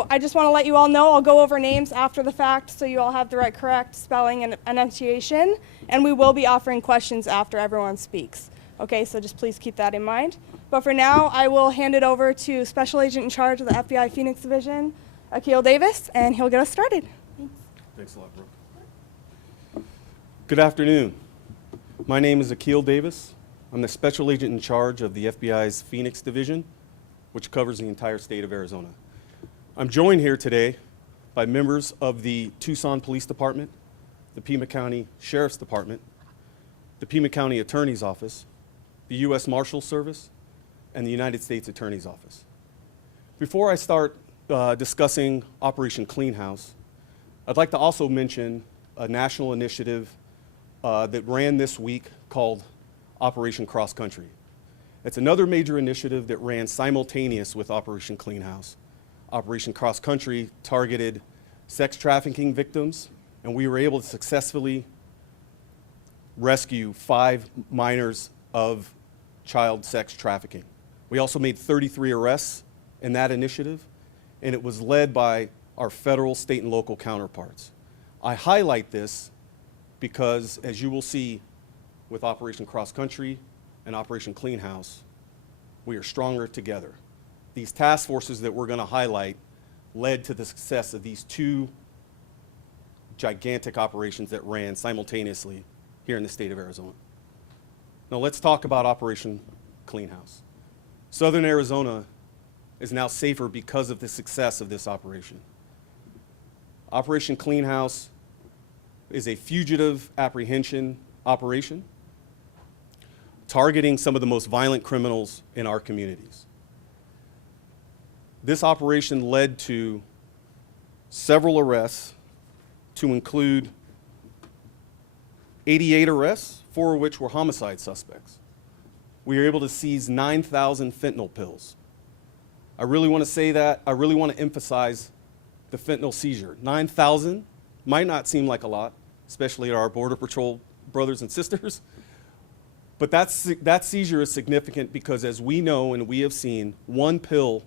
So I just want to let you all know, I'll go over names after the fact so you all have the correct spelling and enunciation, and we will be offering questions after everyone speaks. Okay, so just please keep that in mind. But for now, I will hand it over to Special Agent in charge of the FBI Phoenix Division, Akil Davis, and he'll get us started. Thanks. Thanks a lot, Brooke. Good afternoon. My name is Akil Davis. I'm the Special Agent in charge of the FBI's Phoenix Division, which covers the entire state of Arizona. I'm joined here today by members of the Tucson Police Department, the Pima County Sheriff's Department, the Pima County Attorney's Office, the U.S. Marshals Service, and the United States Attorney's Office. Before I start discussing Operation Clean House, I'd like to also mention a national initiative that ran this week called Operation Cross Country. It's another major initiative that ran simultaneous with Operation Clean House. Operation Cross Country targeted sex trafficking victims, and we were able to successfully rescue 5 minors of child sex trafficking. We also made 33 arrests in that initiative, and it was led by our federal, state, and local counterparts. I highlight this because, as you will see with Operation Cross Country and Operation Clean House, we are stronger together. These task forces that we're going to highlight led to the success of these 2 gigantic operations that ran simultaneously here in the state of Arizona. Now let's talk about Operation Clean House. Southern Arizona is now safer because of the success of this operation. Operation Clean House is a fugitive apprehension operation targeting some of the most violent criminals in our communities. This operation led to several arrests, to include 88 arrests, 4 of which were homicide suspects. We were able to seize 9,000 fentanyl pills. I really want to say that. I really want to emphasize the fentanyl seizure. 9,000 might not seem like a lot, especially to our Border Patrol brothers and sisters, but that seizure is significant because, as we know and we have seen, 1 pill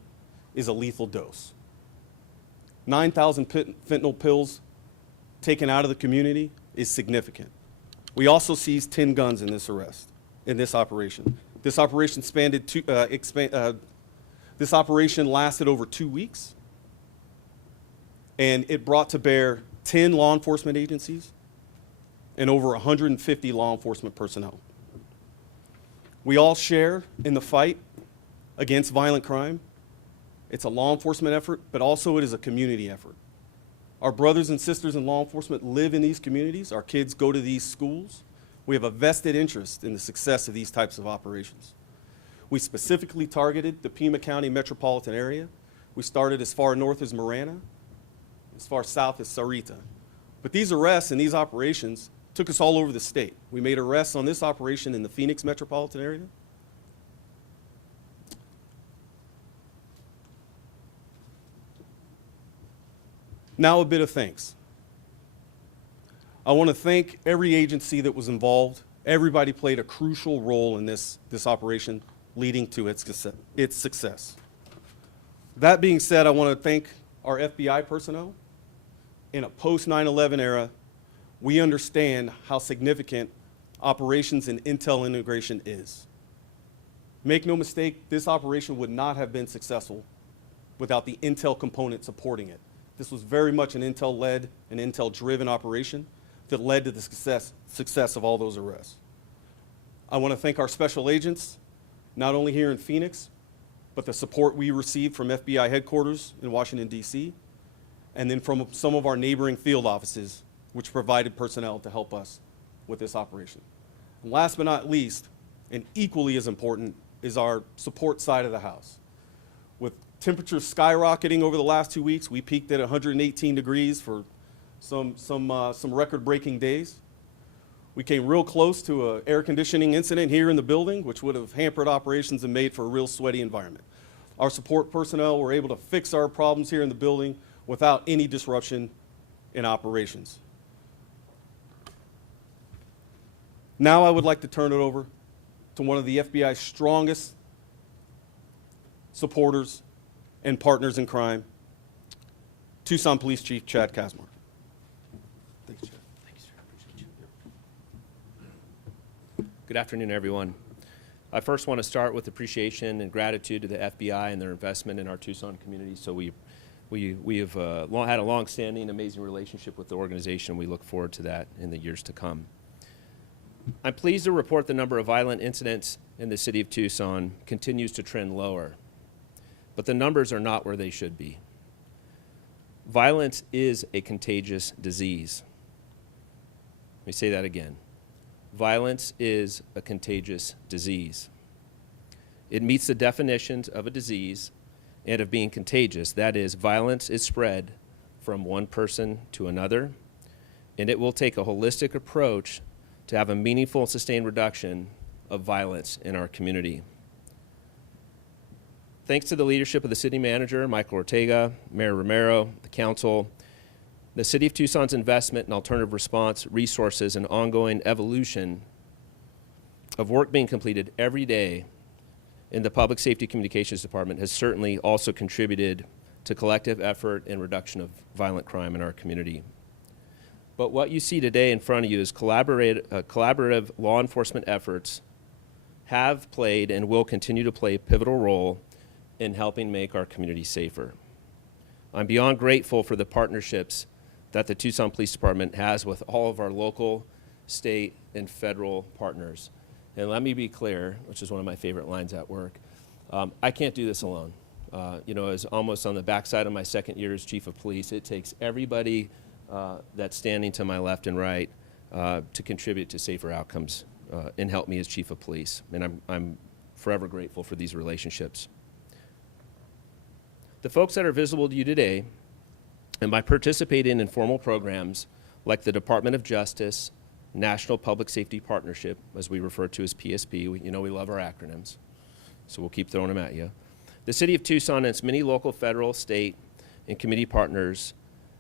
is a lethal dose. 9,000 fentanyl pills taken out of the community is significant. We also seized 10 guns in this operation. This operation this operation lasted over 2 weeks, and it brought to bear 10 law enforcement agencies and over 150 law enforcement personnel. We all share in the fight against violent crime. It's a law enforcement effort, but also it is a community effort. Our brothers and sisters in law enforcement live in these communities. Our kids go to these schools. We have a vested interest in the success of these types of operations. We specifically targeted the Pima County metropolitan area. We started as far north as Marana, as far south as Sarita. But these arrests and these operations took us all over the state. We made arrests on this operation in the Phoenix metropolitan area. Now a bit of thanks. I want to thank every agency that was involved. Everybody played a crucial role in this operation, leading to its success. That being said, I want to thank our FBI personnel. In a post-9/11 era, we understand how significant operations and intel integration is. Make no mistake, this operation would not have been successful without the intel component supporting it. This was very much an intel-led and intel-driven operation that led to the success of all those arrests. I want to thank our special agents, not only here in Phoenix, but the support we received from FBI headquarters in Washington, D.C., and then from some of our neighboring field offices, which provided personnel to help us with this operation. And last but not least, and equally as important, is our support side of the house. With temperatures skyrocketing over the last 2 weeks, we peaked at 118 degrees for some record-breaking days. We came real close to an air conditioning incident here in the building, which would have hampered operations and made for a real sweaty environment. Our support personnel were able to fix our problems here in the building without any disruption in operations. Now I would like to turn it over to one of the FBI's strongest supporters and partners in crime, Tucson Police Chief Chad Kazmar. Thanks, Chad. Good afternoon, everyone. I first want to start with appreciation and gratitude to the FBI and their investment in our Tucson community. So we have had a long-standing, amazing relationship with the organization. We look forward to that in the years to come. I'm pleased to report the number of violent incidents in the city of Tucson continues to trend lower, but the numbers are not where they should be. Violence is a contagious disease. Let me say that again. Violence is a contagious disease. It meets the definitions of a disease and of being contagious. That is, violence is spread from one person to another, and it will take a holistic approach to have a meaningful and sustained reduction of violence in our community. Thanks to the leadership of the city manager, Michael Ortega, Mayor Romero, the council, the City of Tucson's investment in alternative response resources and ongoing evolution of work being completed every day in the Public Safety Communications Department has certainly also contributed to collective effort and reduction of violent crime in our community. But what you see today in front of you is collaborative law enforcement efforts have played and will continue to play a pivotal role in helping make our community safer. I'm beyond grateful for the partnerships that the Tucson Police Department has with all of our local, state, and federal partners. And let me be clear, which is one of my favorite lines at work, I can't do this alone. As almost on the backside of my second year as chief of police, it takes everybody that's standing to my left and right to contribute to safer outcomes and help me as chief of police. And I'm forever grateful for these relationships. The folks that are visible to you today, and by participating in formal programs like the Department of Justice National Public Safety Partnership, as we refer to as PSP, we love our acronyms, so we'll keep throwing them at you. The City of Tucson and its many local, federal, state, and community partners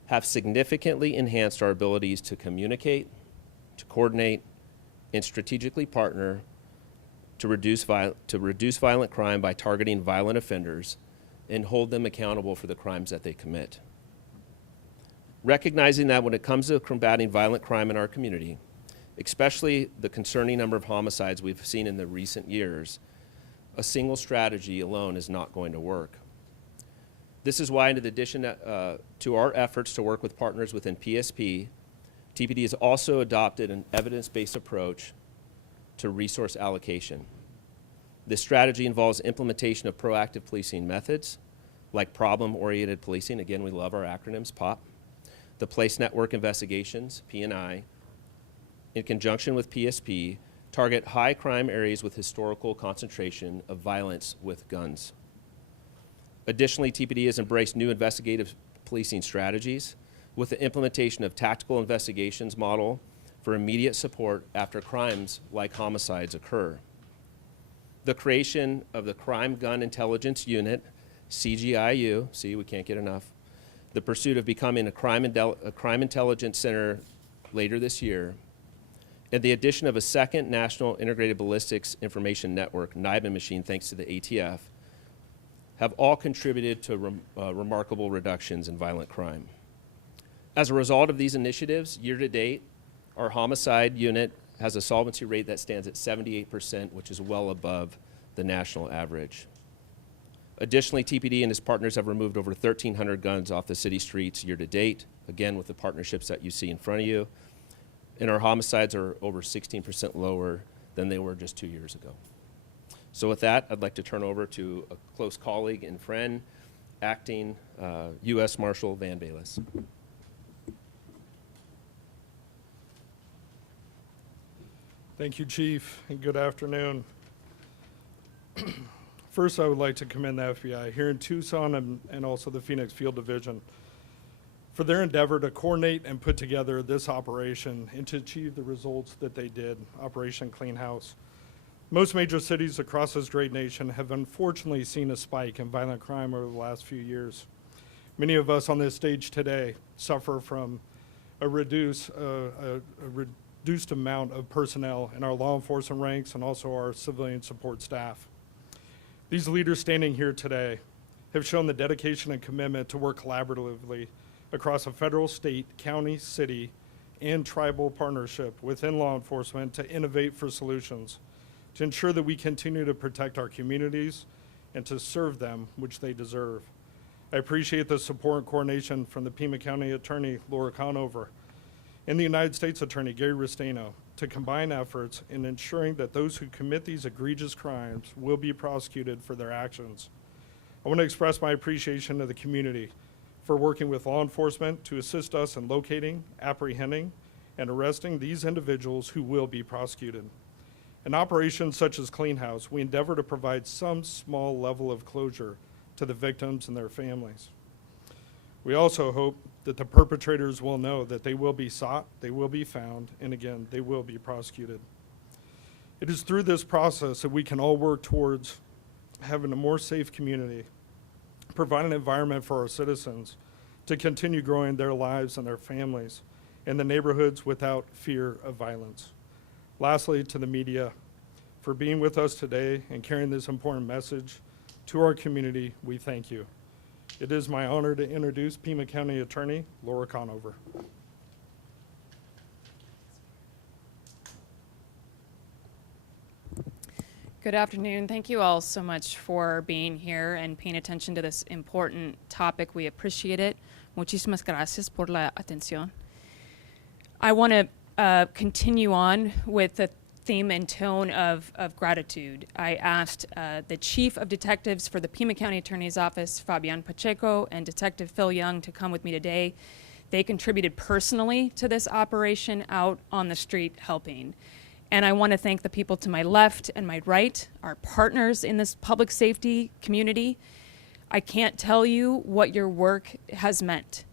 have significantly enhanced our abilities to communicate, to coordinate, and strategically partner to reduce violent crime by targeting violent offenders and hold them accountable for the crimes that they commit. Recognizing that when it comes to combating violent crime in our community, especially the concerning number of homicides we've seen in the recent years, a single strategy alone is not going to work. This is why, in addition to our efforts to work with partners within PSP, TPD has also adopted an evidence-based approach to resource allocation. This strategy involves implementation of proactive policing methods, like problem-oriented policing. Again, we love our acronyms, POP. The Place Network Investigations, P&I, in conjunction with PSP, target high crime areas with historical concentration of violence with guns. Additionally, TPD has embraced new investigative policing strategies with the implementation of tactical investigations model for immediate support after crimes like homicides occur. The creation of the Crime Gun Intelligence Unit, CGIU, see, we can't get enough, the pursuit of becoming a crime intelligence center later this year, and the addition of a second National Integrated Ballistics Information Network, NIBIN machine, thanks to the ATF, have all contributed to remarkable reductions in violent crime. As a result of these initiatives, year to date, our homicide unit has a solvency rate that stands at 78%, which is well above the national average. Additionally, TPD and its partners have removed over 1,300 guns off the city streets year to date, again with the partnerships that you see in front of you. And our homicides are over 16% lower than they were just 2 years ago. So with that, I'd like to turn over to a close colleague and friend, Acting U.S. Marshal Van Bayless. Thank you, Chief, and good afternoon. First, I would like to commend the FBI here in Tucson and also the Phoenix Field Division for their endeavor to coordinate and put together this operation and to achieve the results that they did, Operation Clean House. Most major cities across this great nation have unfortunately seen a spike in violent crime over the last few years. Many of us on this stage today suffer from a reduced amount of personnel in our law enforcement ranks and also our civilian support staff. These leaders standing here today have shown the dedication and commitment to work collaboratively across a federal, state, county, city, and tribal partnership within law enforcement to innovate for solutions, to ensure that we continue to protect our communities and to serve them, which they deserve. I appreciate the support and coordination from the Pima County Attorney, Laura Conover, and the United States Attorney, Gary Restaino, to combine efforts in ensuring that those who commit these egregious crimes will be prosecuted for their actions. I want to express my appreciation to the community for working with law enforcement to assist us in locating, apprehending, and arresting these individuals who will be prosecuted. In operations such as Clean House, we endeavor to provide some small level of closure to the victims and their families. We also hope that the perpetrators will know that they will be sought, they will be found, and again, they will be prosecuted. It is through this process that we can all work towards having a more safe community, provide an environment for our citizens to continue growing their lives and their families in the neighborhoods without fear of violence. Lastly, to the media, for being with us today and carrying this important message to our community, we thank you. It is my honor to introduce Pima County Attorney Laura Conover. Good afternoon. Thank you all so much for being here and paying attention to this important topic. We appreciate it. Muchísimas gracias por la atención. I want to continue on with the theme and tone of gratitude. I asked the Chief of Detectives for the Pima County Attorney's Office, Fabian Pacheco, and Detective Phil Young to come with me today. They contributed personally to this operation out on the street helping. And I want to thank the people to my left and my right, our partners in this public safety community. I can't tell you what your work has meant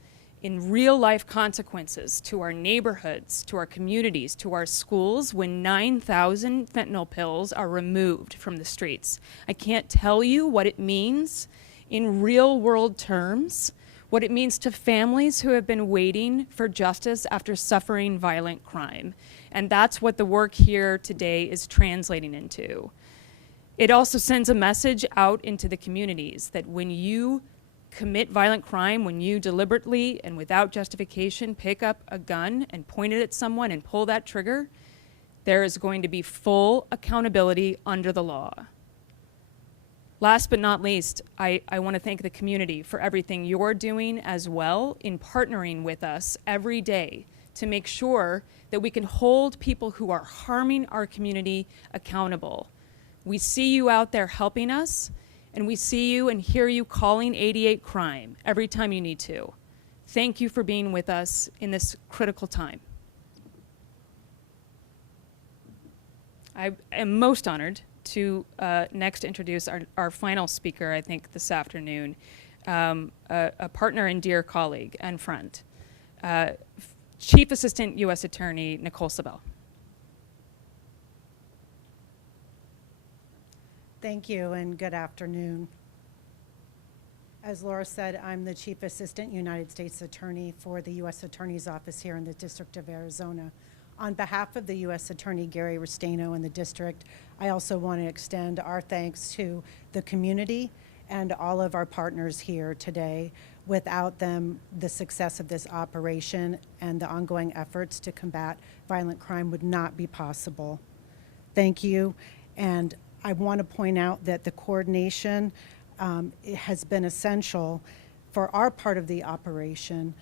in real life consequences to our neighborhoods, to our communities, to our schools when 9,000 fentanyl pills are removed from the streets. I can't tell you what it means in real world terms, what it means to families who have been waiting for justice after suffering violent crime. And that's what the work here today is translating into. It also sends a message out into the communities that when you commit violent crime, when you deliberately and without justification pick up a gun and point it at someone and pull that trigger, there is going to be full accountability under the law. Last but not least, I want to thank the community for everything you're doing as well in partnering with us every day to make sure that we can hold people who are harming our community accountable. We see you out there helping us, and we see you and hear you calling 88 crime every time you need to. Thank you for being with us in this critical time. I am most honored to next introduce our final speaker, I think, this afternoon, a partner and dear colleague and friend, Chief Assistant U.S. Attorney Nicole Sabel. Thank you and good afternoon. As Laura said, I'm the Chief Assistant United States Attorney for the U.S. Attorney's Office here in the District of Arizona. On behalf of the U.S. Attorney Gary Restaino and the district, I also want to extend our thanks to the community and all of our partners here today. Without them, the success of this operation and the ongoing efforts to combat violent crime would not be possible. Thank you. And I want to point out that the coordination has been essential for our part of the operation.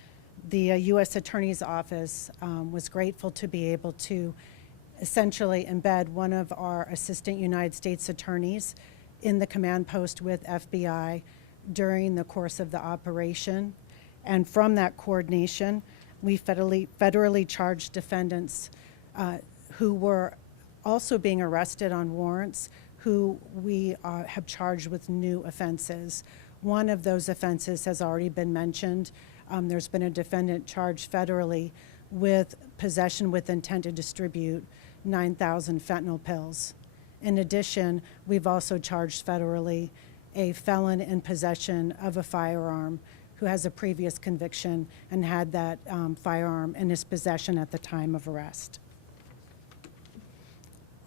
The U.S. Attorney's Office was grateful to be able to essentially embed one of our Assistant United States Attorneys in the command post with FBI during the course of the operation. And from that coordination, we federally charged defendants who were also being arrested on warrants, who we have charged with new offenses. One of those offenses has already been mentioned. There's been a defendant charged federally with possession with intent to distribute 9,000 fentanyl pills. In addition, we've also charged federally a felon in possession of a firearm who has a previous conviction and had that firearm in his possession at the time of arrest.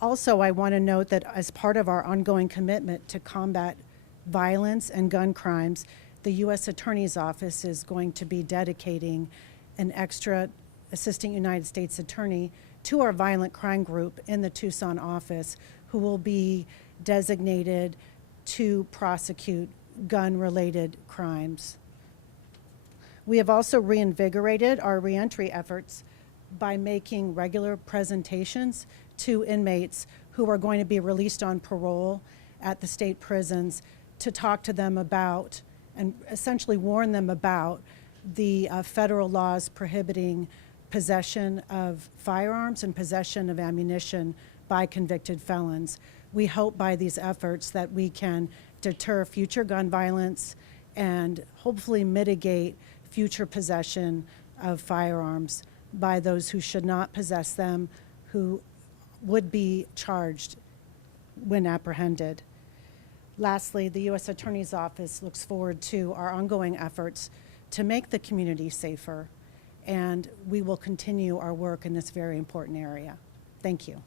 Also, I want to note that as part of our ongoing commitment to combat violence and gun crimes, the U.S. Attorney's Office is going to be dedicating an extra Assistant United States Attorney to our violent crime group in the Tucson office, who will be designated to prosecute gun-related crimes. We have also reinvigorated our reentry efforts by making regular presentations to inmates who are going to be released on parole at the state prisons to talk to them about and essentially warn them about the federal laws prohibiting possession of firearms and possession of ammunition by convicted felons. We hope by these efforts that we can deter future gun violence and hopefully mitigate future possession of firearms by those who should not possess them, who would be charged when apprehended. Lastly, the U.S. Attorney's Office looks forward to our ongoing efforts to make the community safer, and we will continue our work in this very important area. Thank you.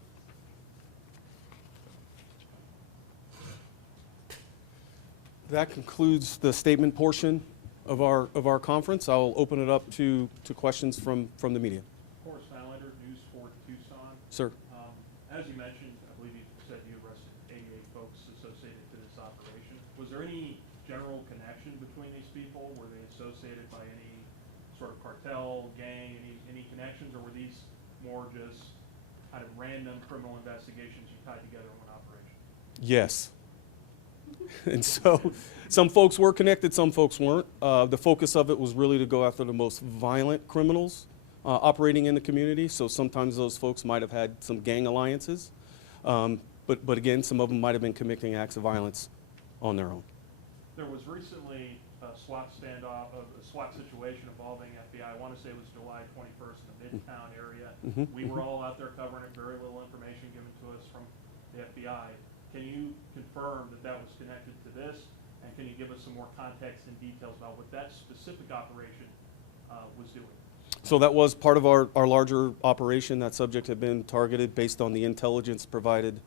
That concludes the statement portion of our conference. I'll open it up to questions from the media. Horace Fallender, News 4 Tucson. Sir. As you mentioned, I believe you said you arrested 88 folks associated to this operation. Was there any general connection between these people? Were they associated by any sort of cartel, gang, any connections, or were these more just kind of random criminal investigations you tied together in one operation? Yes. And so some folks were connected, some folks weren't. The focus of it was really to go after the most violent criminals operating in the community. So sometimes those folks might have had some gang alliances. But again, some of them might have been committing acts of violence on their own. There was recently a SWAT standoff, a SWAT situation involving FBI. I want to say it was July 21st in the Midtown area. We were all out there covering it, very little information given to us from the FBI. Can you confirm that that was connected to this? And can you give us some more context and details about what that specific operation was doing? So that was part of our larger operation. That subject had been targeted based on the intelligence provided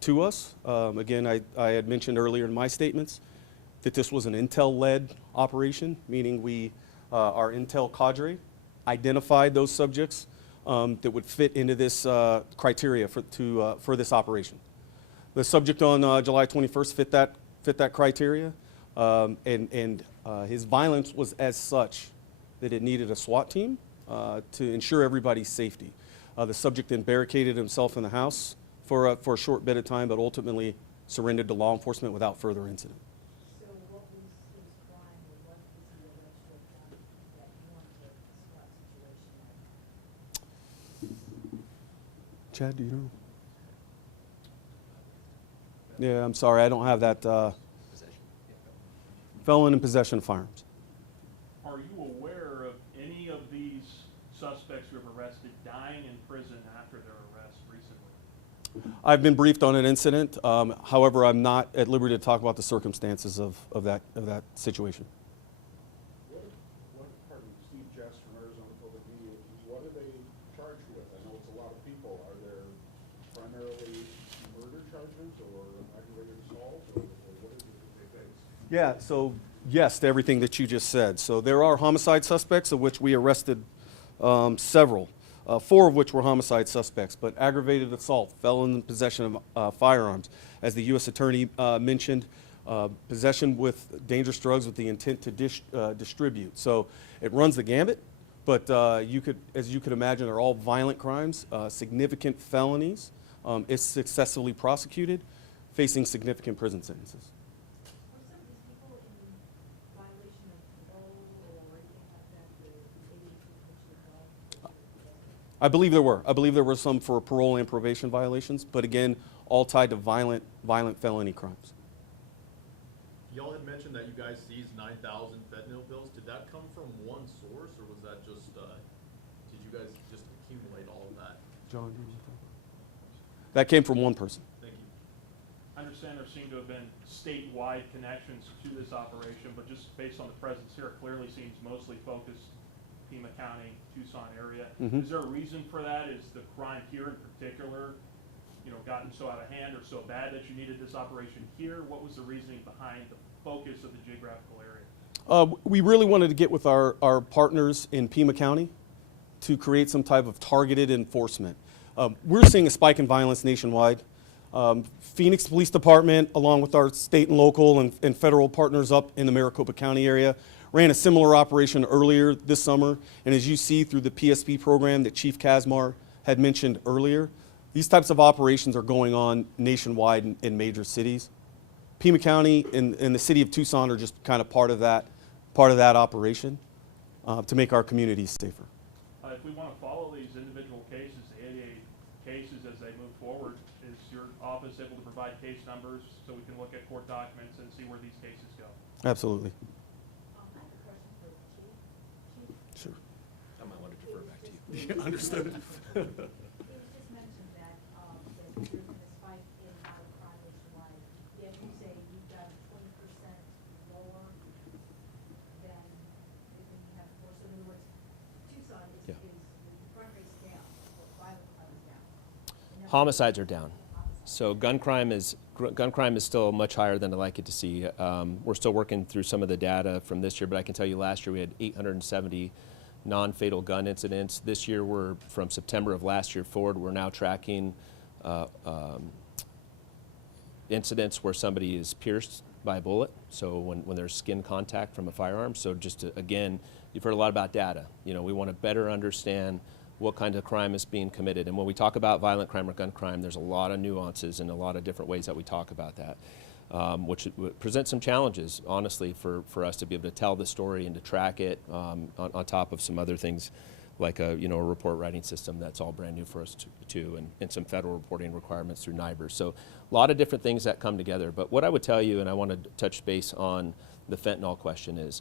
to us. Again, I had mentioned earlier in my statements that this was an intel-led operation, meaning our intel cadre identified those subjects that would fit into this criteria for this operation. The subject on July 21st fit that criteria, and his violence was as such that it needed a SWAT team to ensure everybody's safety. The subject then barricaded himself in the house for a short bit of time, but ultimately surrendered to law enforcement without further incident. So what was his crime, or what was he alleged to have done that he wanted a SWAT situation like? Chad, do you know? Yeah, I'm sorry, I don't have that. Felon in possession of firearms. Are you aware of any of these suspects who have arrested dying in prison after their arrest recently? I've been briefed on an incident. However, I'm not at liberty to talk about the circumstances of that situation. Pardon, Steve Jess from Arizona Public Media. What are they charged with? I know it's a lot of people. Are there primarily murder charges or aggravated assault, or what is it that they face? Yeah, so yes to everything that you just said. So there are homicide suspects, of which we arrested several, 4 of which were homicide suspects, but aggravated assault, felon in possession of firearms. As the U.S. Attorney mentioned, possession with dangerous drugs with the intent to distribute. So it runs the gambit, but as you could imagine, they're all violent crimes, significant felonies, if successfully prosecuted, facing significant prison sentences. Were some of these people in violation of parole or anything like that, the 80 people that you held? I believe there were. I believe there were some for parole and probation violations, but again, all tied to violent felony crimes. Y'all had mentioned that you guys seized 9,000 fentanyl pills. Did that come from one source, or was that just, did you guys just accumulate all of that? John, that came from one person. Thank you. I understand there seem to have been statewide connections to this operation, but just based on the presence here, it clearly seems mostly focused Pima County, Tucson area. Mhm. Is there a reason for that? Is the crime here in particular, gotten so out of hand or so bad that you needed this operation here? What was the reasoning behind the focus of the geographical area? We really wanted to get with our partners in Pima County to create some type of targeted enforcement. We're seeing a spike in violence nationwide. Phoenix Police Department, along with our state and local and federal partners up in the Maricopa County area, ran a similar operation earlier this summer. And as you see through the PSP program that Chief Kazmar had mentioned earlier, these types of operations are going on nationwide in major cities. Pima County and the city of Tucson are just kind of part of that operation to make our communities safer. If we want to follow these individual cases, the 88 cases as they move forward, is your office able to provide case numbers so we can look at court documents and see where these cases go? Absolutely. I have a question for the chief. Chief, Sure. I might want to defer back to you. Understood. it was just mentioned that, that there's been a spike in violent crime nationwide, yet you say you've got 20% lower than if you have more. So in other words, Tucson Yeah. is the front rate's down, but violent crime is down. And that's- Homicides are down. So gun crime is still much higher than I'd like it to see. We're still working through some of the data from this year, but I can tell you last year we had 870 non-fatal gun incidents. This year, from September of last year forward, we're now tracking incidents where somebody is pierced by a bullet. So when there's skin contact from a firearm. So just to, again, you've heard a lot about data. You know, we want to better understand what kind of crime is being committed. And when we talk about violent crime or gun crime, there's a lot of nuances and a lot of different ways that we talk about that, which presents some challenges, honestly, for us to be able to tell the story and to track it on top of some other things like a report writing system that's all brand new for us too, and some federal reporting requirements through NIBRS. So a lot of different things that come together. But what I would tell you, and I want to touch base on the fentanyl question, is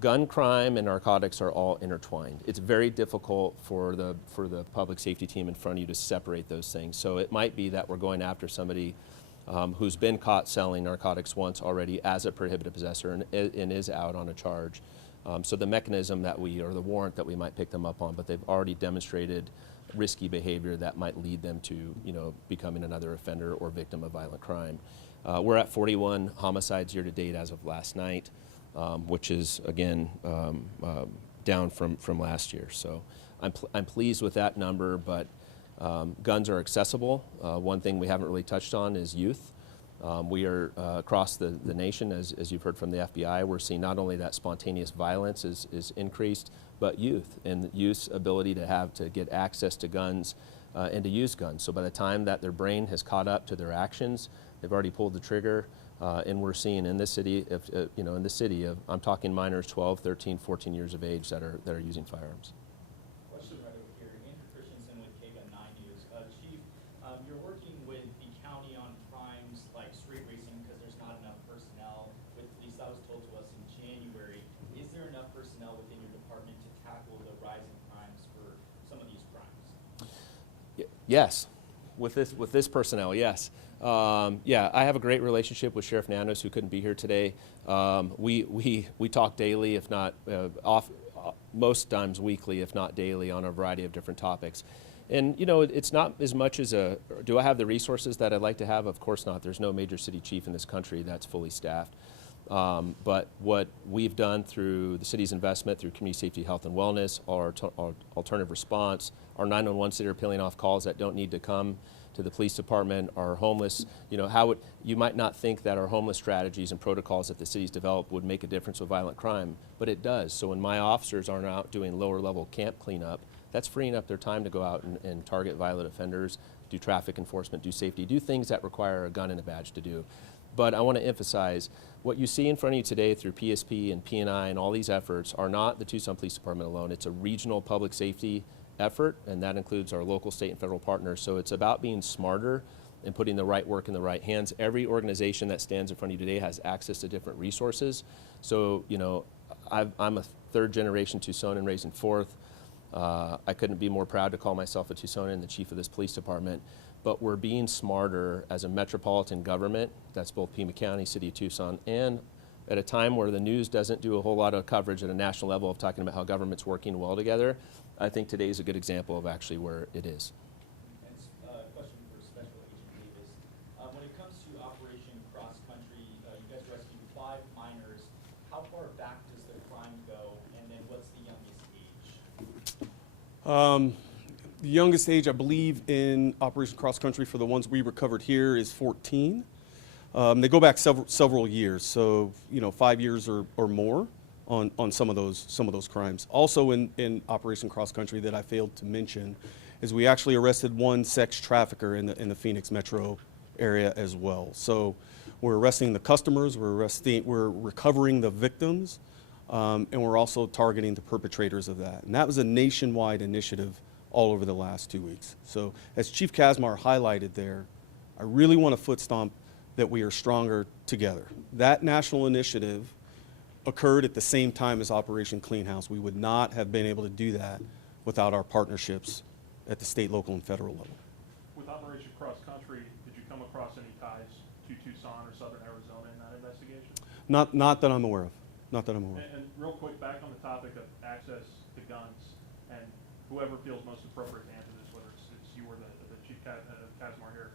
gun crime and narcotics are all intertwined. It's very difficult for the public safety team in front of you to separate those things. So it might be that we're going after somebody who's been caught selling narcotics once already as a prohibited possessor and is out on a charge. So the mechanism or the warrant that we might pick them up on, but they've already demonstrated risky behavior that might lead them to becoming another offender or victim of violent crime. We're at 41 homicides year to date as of last night. Which is, again, down from last year. So I'm pleased with that number, but guns are accessible. One thing we haven't really touched on is youth. We are across the nation, as you've heard from the FBI, we're seeing not only that spontaneous violence is increased, but youth and youth's ability to get access to guns and to use guns. So by the time that their brain has caught up to their actions, they've already pulled the trigger. And we're seeing in this city, I'm talking minors 12, 13, 14 years of age that are using firearms. Question right over here. Andrew Christensen with KGUN 9 News. Chief, you're working with the county on crimes like street racing because there's not enough personnel. At least that was told to us in January. Is there enough personnel within your department to tackle the rising crimes for some of these crimes? Yes, with this personnel, yes. Yeah, I have a great relationship with Sheriff Nanos, who couldn't be here today. We talk daily, if not most times weekly, if not daily, on a variety of different topics. And it's not as much as do I have the resources that I'd like to have? Of course not. There's no major city chief in this country that's fully staffed. But what we've done through the city's investment, through community safety, health, and wellness, our alternative response, our 911 center peeling off calls that don't need to come to the police department, our homeless, you might not think that our homeless strategies and protocols that the city's developed would make a difference with violent crime, but it does. So when my officers aren't out doing lower level camp cleanup, that's freeing up their time to go out and target violent offenders, do traffic enforcement, do safety, do things that require a gun and a badge to do. But I want to emphasize, what you see in front of you today through PSP and P&I and all these efforts are not the Tucson Police Department alone. It's a regional public safety effort, and that includes our local, state, and federal partners. So it's about being smarter and putting the right work in the right hands. Every organization that stands in front of you today has access to different resources. So, I'm a third generation Tucsonan, raised in fourth. I couldn't be more proud to call myself a Tucsonan and the chief of this police department. But we're being smarter as a metropolitan government, that's both Pima County, City of Tucson, and at a time where the news doesn't do a whole lot of coverage at a national level of talking about how government's working well together, I think today is a good example of actually where it is. And question for Special Agent Davis. When it comes to Operation Cross Country, you guys rescued 5 minors. How far back does The youngest age, I believe, in Operation Cross Country for the ones we recovered here is 14. They go back several years, so 5 years or more on some of those crimes. Also in Operation Cross Country that I failed to mention is we actually arrested one sex trafficker in the Phoenix metro area as well. So we're arresting the customers, we're recovering the victims, and we're also targeting the perpetrators of that. And that was a nationwide initiative all over the last 2 weeks. So as Chief Kazmar highlighted there, I really want to foot stomp that we are stronger together. That national initiative occurred at the same time as Operation Clean House. We would not have been able to do that without our partnerships at the state, local, and federal level. With Operation Cross Country, did you come across any ties to Tucson or southern Arizona in that investigation? Not that I'm aware of. Not that I'm aware of. And real quick, back on the topic of access to guns, and whoever feels most appropriate to answer this, whether it's you or the Chief Kazmar here,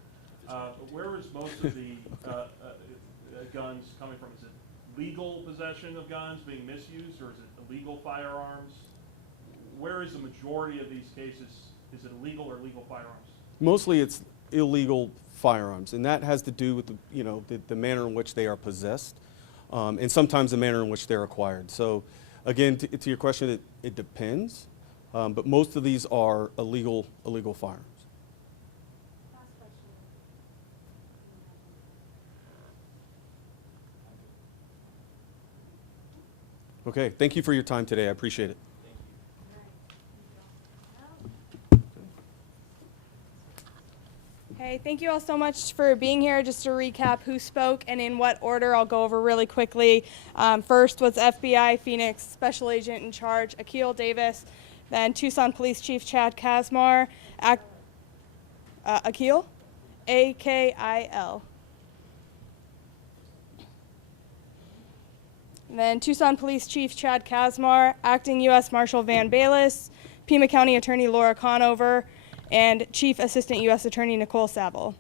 where is most of the guns coming from? Is it legal possession of guns being misused, or is it illegal firearms? Where is the majority of these cases? Is it illegal or legal firearms? Mostly it's illegal firearms, and that has to do with the manner in which they are possessed, and sometimes the manner in which they're acquired. So again, to your question, it depends, but most of these are illegal firearms. Last question. Okay, thank you for your time today. I appreciate it. Hey, thank you all so much for being here. Just to recap who spoke and in what order, I'll go over really quickly. First was FBI Phoenix Special Agent in Charge, Akil Davis. Then Tucson Police Chief Chad Kazmar. Akil? A-K-I-L. Then Tucson Police Chief Chad Kazmar, Acting U.S. Marshal Van Bayless, Pima County Attorney Laura Conover, and Chief Assistant U.S. Attorney Nicole Saville.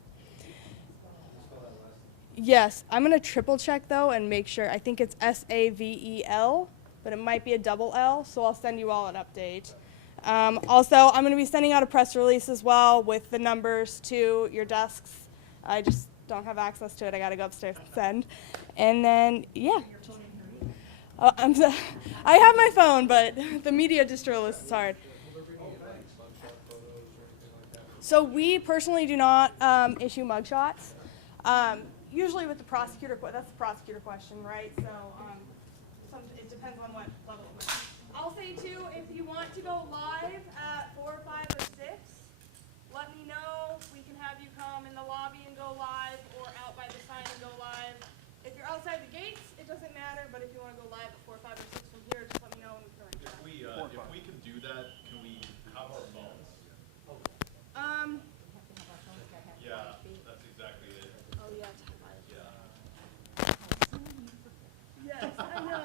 Yes, I'm going to triple check though and make sure. I think it's S-A-V-E-L, but it might be a double L, so I'll send you all an update. Also, I'm going to be sending out a press release as well with the numbers to your desks. I just don't have access to it. I got to go upstairs and send. And then, yeah. I have my phone, but the media distro list is hard. So we personally do not issue mugshots. Usually with the prosecutor, that's the prosecutor question, right? So it depends on what level. I'll say too, if you want to go live at 4, 5, or 6, let me know. We can have you come in the lobby and go live, or out by the sign and go live. If you're outside the gates, it doesn't matter, but if you want to go live at 4, 5, or 6 from here, just let me know and we can arrange that. If we can do that, can we have our phones? Yeah, that's exactly it. Oh yeah, Yeah. yes, I know.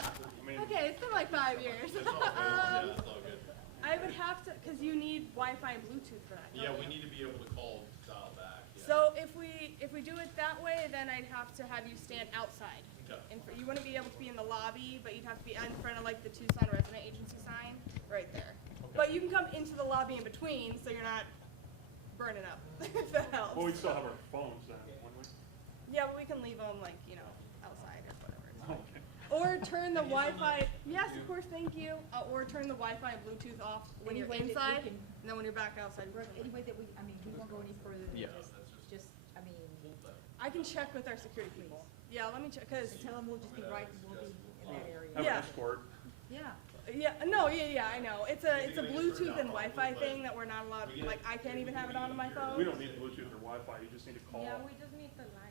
Okay, it's been like 5 years. It's all good. Yeah, it's all good. I would have to, because you need Wi-Fi and Bluetooth for that. Yeah, we need to be able to call dial back. Yeah. So if we do it that way, then I'd have to have you stand outside. Okay. You wouldn't be able to be in the lobby, but you'd have to be in front of like the Tucson Resident Agency sign right there. Okay. But you can come into the lobby in between, so you're not burning up. If that helps. Well, we'd still have our phones then, wouldn't we? Yeah, but we can leave them like outside or whatever. Okay. Or turn the Wi-Fi. Yes, of course. Thank you. Or turn the Wi-Fi and Bluetooth off when you're Any way that we inside, can- and then when you're back outside. you turn it. Any way that we won't go any further than Yeah, just, that's just- I mean, I can check with our security people. Yeah, let me check, cause tell them we'll just be right, we'll be in that area. Have Yeah. an escort. Yeah. yeah, I know. It's a Bluetooth and Wi-Fi thing that we're not allowed. Like I can't even have it on my phone. We don't need Bluetooth or Wi-Fi, you just need to call. Yeah, we just need the line.